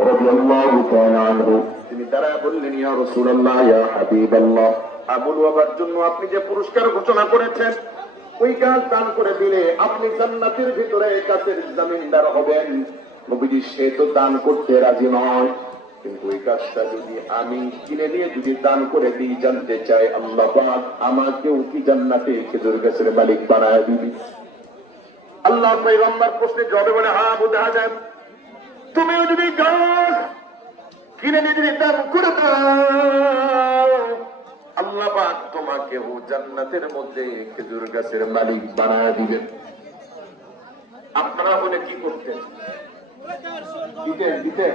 رضي الله تعالى عنه তিনি তারা বললেন ইয়া রাসূলুল্লাহ ইয়া হাবিবাল্লাহ আবুল ওয়াবার জন্য আপনি যে পুরস্কার ঘোষণা করেছেন ওই কাজ দান করে দিলে আপনি জান্নাতের ভিতরে কাছের জমিনদার হবেন নবীজি সে তো দান করতে রাজি নয় কিন্তু ওই কাজটা যদি আমি কিনে নিয়ে যদি দান করে দিই জানতে চাই আল্লাহ পাক আমাকেও কি জান্নাতে খেজুর গাছের মালিক বানায় দিবি আল্লাহ পয়গম্বর প্রশ্নে জবাবে বলে হ্যাঁ বোঝা যায় তুমিও যদি গাছ কিনে নিয়ে যদি দান করে দাও, আল্লাহ তোমাকে ও জান্নাতের মধ্যে খেজুর গাছের মালিক বানায় দিবেন। আপনারা বলে কি করতেন? দিতেন দিতেন।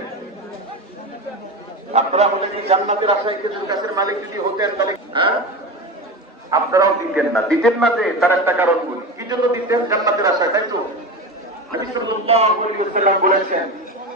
আপনারা হলে কি জান্নাতের আশায় খেজুর গাছের মালিক যদি হতেন তাহলে হ্যাঁ? আপনারাও দিতেন না। দিতেন না যে, তার একটা কারণ বলি। কি জন্য দিতেন জান্নাতের আশায়, তাই তো? নবী সাল্লাল্লাহু বলেছেন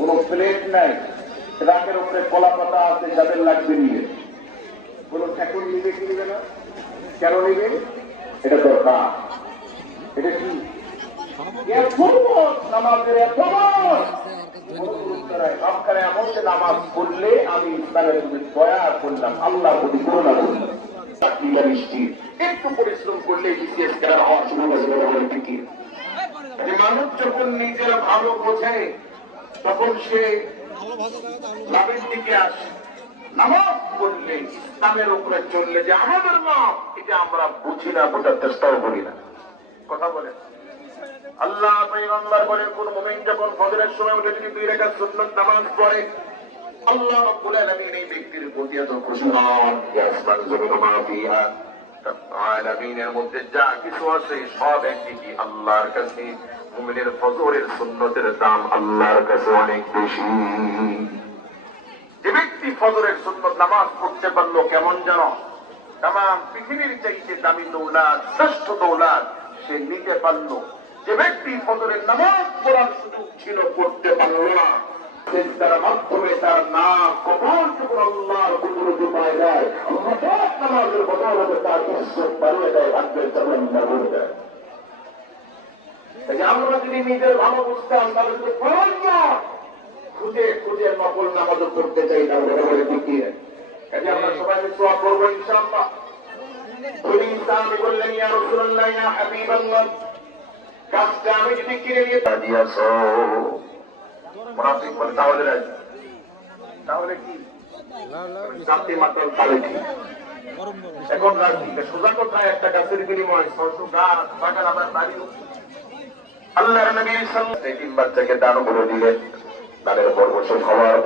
কোনো প্লেট নাই ট্রাকের উপরে কলা পাতা আছে, যাদের লাগবে নিবে কোনো ঠাকুর নিবে কি নিবে না। কেন নিবে? এটা দরকার। এটা কি? করলাম একটু পরিশ্রম করলে বিশেষ মানুষ যখন নিজের ভালো বোঝে তখন সে লাভের দিকে আসে। নামাজ উপরে চললে যে আমাদের এটা আমরা বুঝি না, বোঝার চেষ্টাও করি না। কথা বলেন। আল্লাহ বলে কোন মুমিন যখন ফজরের সময় উঠে যদি দুই নামাজ পড়ে, আল্লাহ রাব্বুল আলামিন এই ব্যক্তির প্রতি এত খুশি হন। মধ্যে যা কিছু আছে, সব আল্লাহর কাছে। মুমিনের ফজরের সুন্নতের দাম আল্লাহর কাছে অনেক বেশি। যে ব্যক্তি ফজরের সুন্নত নামাজ পড়তে কেমন তাম পৃথিবীর চাইতে দামি দৌলাদ শ্রেষ্ঠ দৌলাদ সে নিতে পারল। যে ব্যক্তি ফজরের নামাজ পড়ার সুযোগ ছিল পড়তে পারল না। তার মাধ্যমে তার নাম কবর যখন আল্লাহর কুদরত পায় যায় পাক নামাজের বদৌলতে তার ইজ্জত বাড়িয়ে দেয় ভাগ্যের চালান করে দেয় আমরা যদি নিজের ভালো বুঝতাম তাহলে ফরজ। নয়, খুঁজে খুঁজে নকল নামাজও করতে চাই তার আমরা সবাই সোয়া করব ইনশাআল্লাহ। কাজটা আমি যদি কিনে নিয়ে মুনাফিক বলে তাহলে তাহলে কি? জাতি তাহলে কি? এখন রাজনীতি সোজা একটা গাছের বিনিময় ছশো গাছ, বাগান আমার বাড়ি। আল্লাহর নবীর সাল্লাল্লাহু আলাইহি ওয়াসাল্লাম বাচ্চাকে দান করে দিলেন। তাদের পর বছর হওয়ার